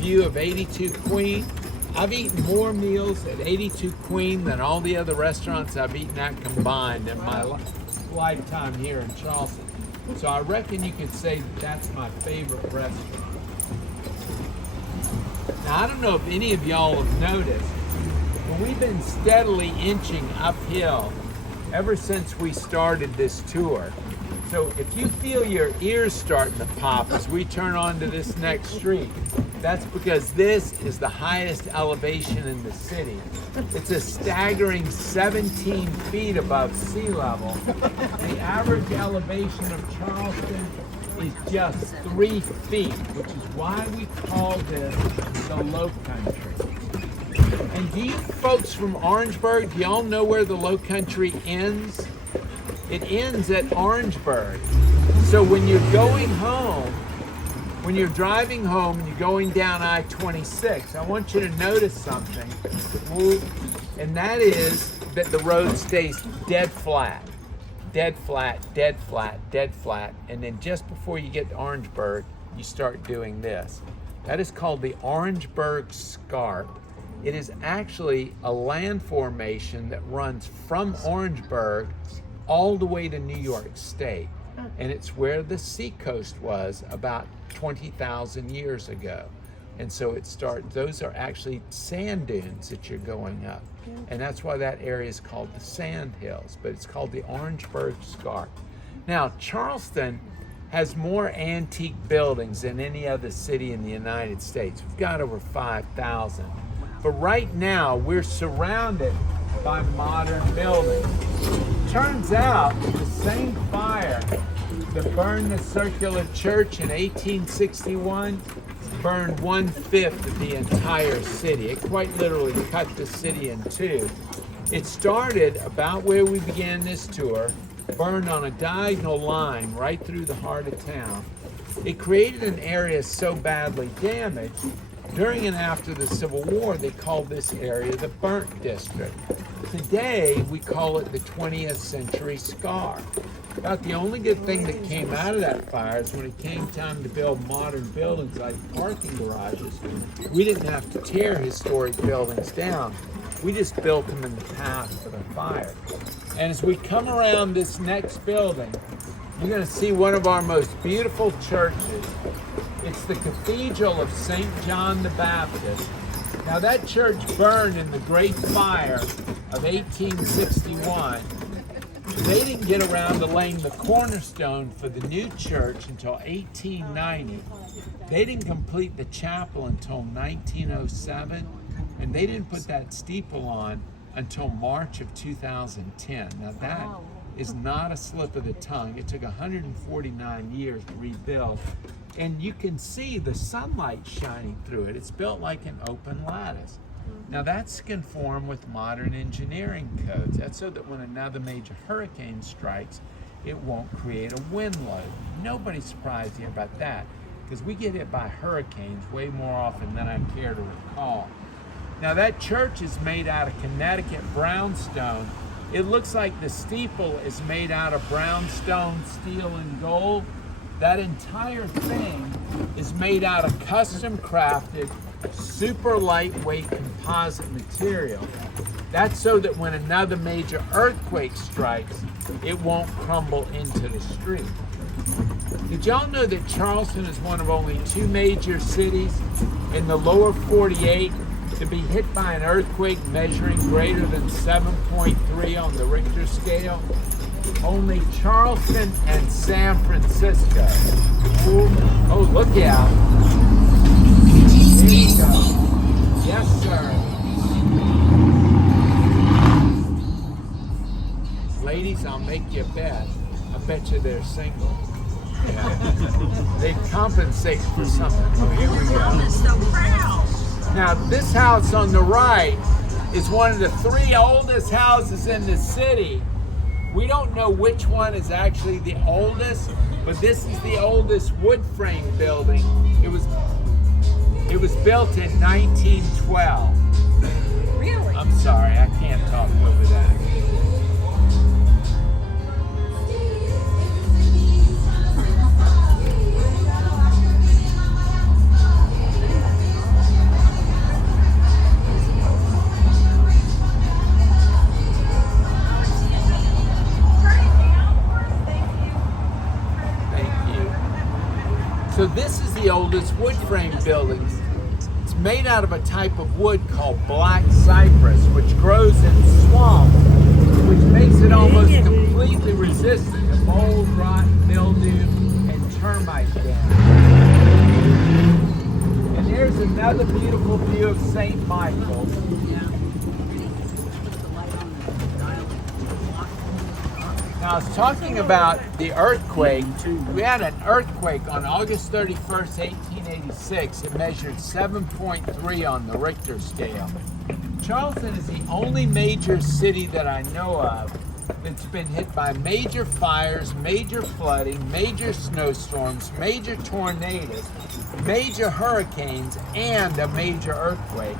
view of 82 Queen. I've eaten more meals at 82 Queen than all the other restaurants I've eaten at combined in my lifetime here in Charleston. So I reckon you could say that's my favorite restaurant. Now, I don't know if any of y'all have noticed, but we've been steadily inching uphill ever since we started this tour. So if you feel your ears starting to pop as we turn onto this next street, that's because this is the highest elevation in the city. It's a staggering 17 feet above sea level. The average elevation of Charleston is just 3 feet, which is why we call this the Low Country. And do you folks from Orangeburg, do y'all know where the Low Country ends? It ends at Orangeburg. So when you're going home, when you're driving home and you're going down I-26, I want you to notice something, and that is that the road stays dead flat, dead flat, dead flat, dead flat, and then just before you get to Orangeburg, you start doing this. That is called the Orangeburg Scarp. It is actually a land formation that runs from Orangeburg all the way to New York State. And it's where the seacoast was about 20,000 years ago. And so it starts, those are actually sand dunes that you're going up. And that's why that area is called the Sand Hills, but it's called the Orangeburg Scarp. Now, Charleston has more antique buildings than any other city in the United States. We've got over 5,000. But right now, we're surrounded by modern buildings. Turns out the same fire that burned the circular church in 1861 burned 1/5 of the entire city. It quite literally cut the city in two. It started about where we began this tour, burned on a diagonal line right through the heart of town. It created an area so badly damaged, during and after the Civil War, they called this area the Burnt District. Today, we call it the 20th Century Scar. About the only good thing that came out of that fire is when it came time to build modern buildings like parking garages, we didn't have to tear historic buildings down. We just built them in the path of the fire. And as we come around this next building, you're going to see one of our most beautiful churches. It's the Cathedral of St. John the Baptist. Now that church burned in the Great Fire of 1861. They didn't get around to laying the cornerstone for the new church until 1890. They didn't complete the chapel until 1907, and they didn't put that steeple on until March of 2010. Now that is not a slip of the tongue. It took 149 years to rebuild. And you can see the sunlight shining through it. It's built like an open lattice. Now that's conformed with modern engineering codes. That's so that when another major hurricane strikes, it won't create a wind load. Nobody's surprised here about that, because we get hit by hurricanes way more often than I care to recall. Now that church is made out of Connecticut brownstone. It looks like the steeple is made out of brownstone, steel, and gold. That entire thing is made out of custom crafted, super lightweight composite material. That's so that when another major earthquake strikes, it won't crumble into the street. Did y'all know that Charleston is one of only 2 major cities in the lower 48 to be hit by an earthquake measuring greater than 7.3 on the Richter scale? Only Charleston and San Francisco. Oh, look out. There you go. Yes, sir. Ladies, I'll make you a bet. I bet you they're single. Yeah. They compensate for something. Oh, here we go. I'm so proud. Now, this house on the right is one of the 3 oldest houses in the city. We don't know which one is actually the oldest, but this is the oldest wood frame building. It was built in 1912. Really? I'm sorry, I can't talk over that. this is the oldest wood frame building. It's made out of a type of wood called black cypress, which grows in swamps, which makes it almost completely resistant to mold, rot, mildew, and termite damage. And there's another beautiful view of St. Michael's. Now, I was talking about the earthquake. We had an earthquake on August 31st, 1886. It measured 7.3 on the Richter scale. Charleston is the only major city that I know of that's been hit by major fires, major flooding, major snowstorms, major tornadoes, major hurricanes, and a major earthquake.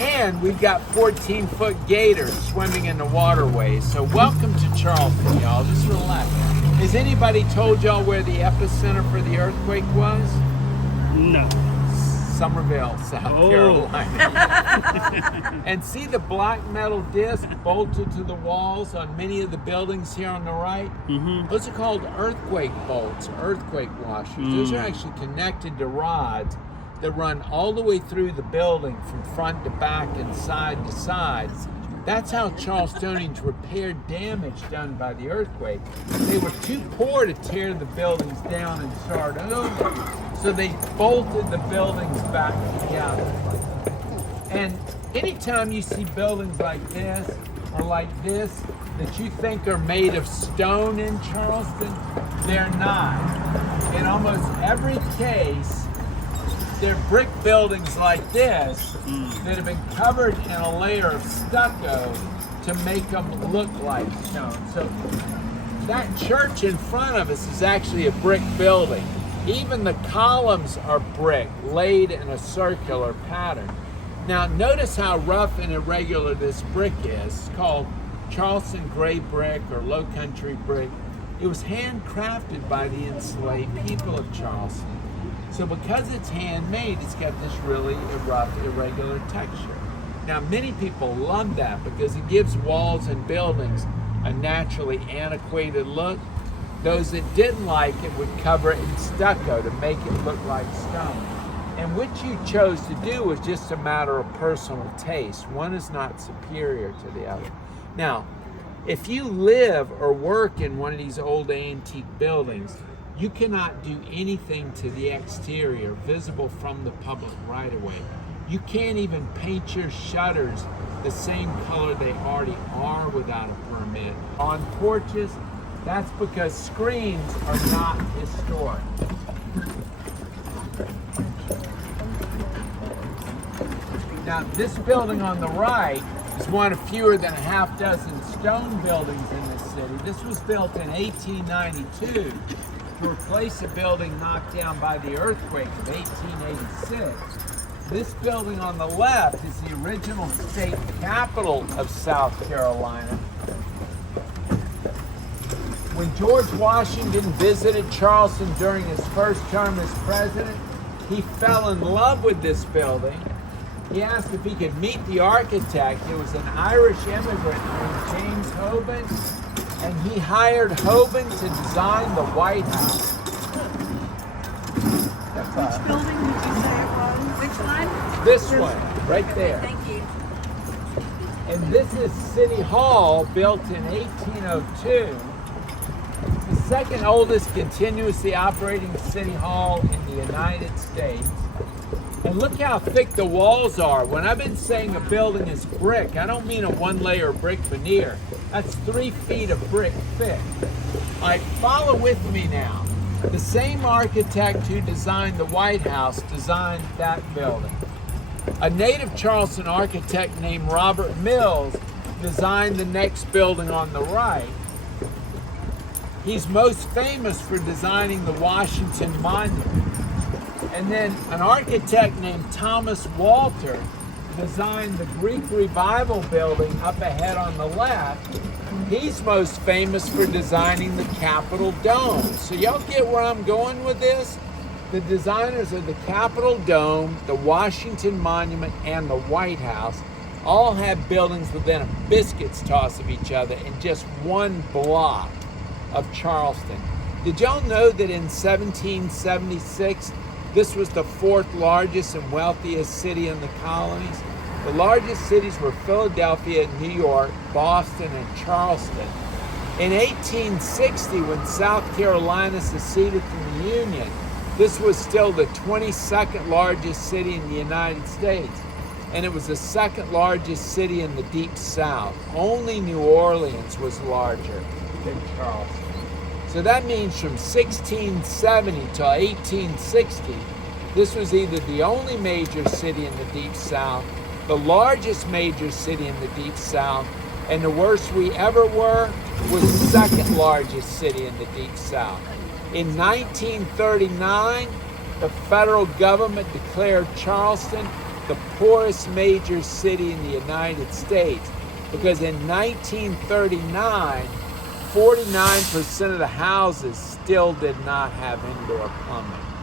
And we've got 14-foot gators swimming in the waterways. So welcome to Charleston, y'all. Just relax. Has anybody told y'all where the epicenter for the earthquake was? No. Somerville, South Carolina. And see the black metal disc bolted to the walls on many of the buildings here on the right? Mm-hmm. Those are called earthquake bolts, earthquake washers. Those are actually connected to rods that run all the way through the building from front to back and side to side. That's how Charlestonians repaired damage done by the earthquake. They were too poor to tear the buildings down and start over, so they bolted the buildings back together. And anytime you see buildings like this or like this that you think are made of stone in Charleston, they're not. In almost every case, they're brick buildings like this that have been covered in a layer of stucco to make them look like stone. So that church in front of us is actually a brick building. Even the columns are brick, laid in a circular pattern. Now notice how rough and irregular this brick is. It's called Charleston gray brick or low country brick. It was handcrafted by the enslaved people of Charleston. So because it's handmade, it's got this really rough, irregular texture. Now, many people love that because it gives walls and buildings a naturally antiquated look. Those that didn't like it would cover it in stucco to make it look like stone. And what you chose to do was just a matter of personal taste. One is not superior to the other. Now, if you live or work in one of these old antique buildings, you cannot do anything to the exterior visible from the public right-of-way. You can't even paint your shutters the same color they already are without a permit. On porches, that's because screens are not historic. Now, this building on the right is one of fewer than a half dozen stone buildings in this city. This was built in 1892. To replace a building knocked down by the earthquake of 1886. This building on the left is the original state capitol of South Carolina. When George Washington visited Charleston during his first term as president, he fell in love with this building. He asked if he could meet the architect. It was an Irish immigrant named James Hoban, and he hired Hoban to design the White House. Which building did you say it was? Which one? This one, right there. Thank you. And this is City Hall, built in 1802. It's the second oldest continuously operating city hall in the United States. And look how thick the walls are. When I've been saying a building is brick, I don't mean a one-layer brick veneer. That's 3 feet of brick thick. All right, follow with me now. The same architect who designed the White House designed that building. A native Charleston architect named Robert Mills designed the next building on the right. He's most famous for designing the Washington Monument. And then an architect named Thomas Walter designed the Greek Revival building up ahead on the left. He's most famous for designing the Capitol Dome. So y'all get where I'm going with this? The designers of the Capitol Dome, the Washington Monument, and the White House all have buildings within a biscuit's toss of each other in just one block of Charleston. Did y'all know that in 1776, This was the fourth largest and wealthiest city in the colonies. The largest cities were Philadelphia, New York, Boston, and Charleston. In 1860, when South Carolina seceded from the Union, this was still the 22nd largest city in the United States, and it was the second largest city in the Deep South. Only New Orleans was larger than Charleston. So that means from 1670 to 1860, this was either the only major city in the Deep South, the largest major city in the Deep South, and the worst we ever were was second largest city in the Deep South. In 1939, the federal government declared Charleston the poorest major city in the United States because in 1939, 49% of the houses still did not have indoor plumbing.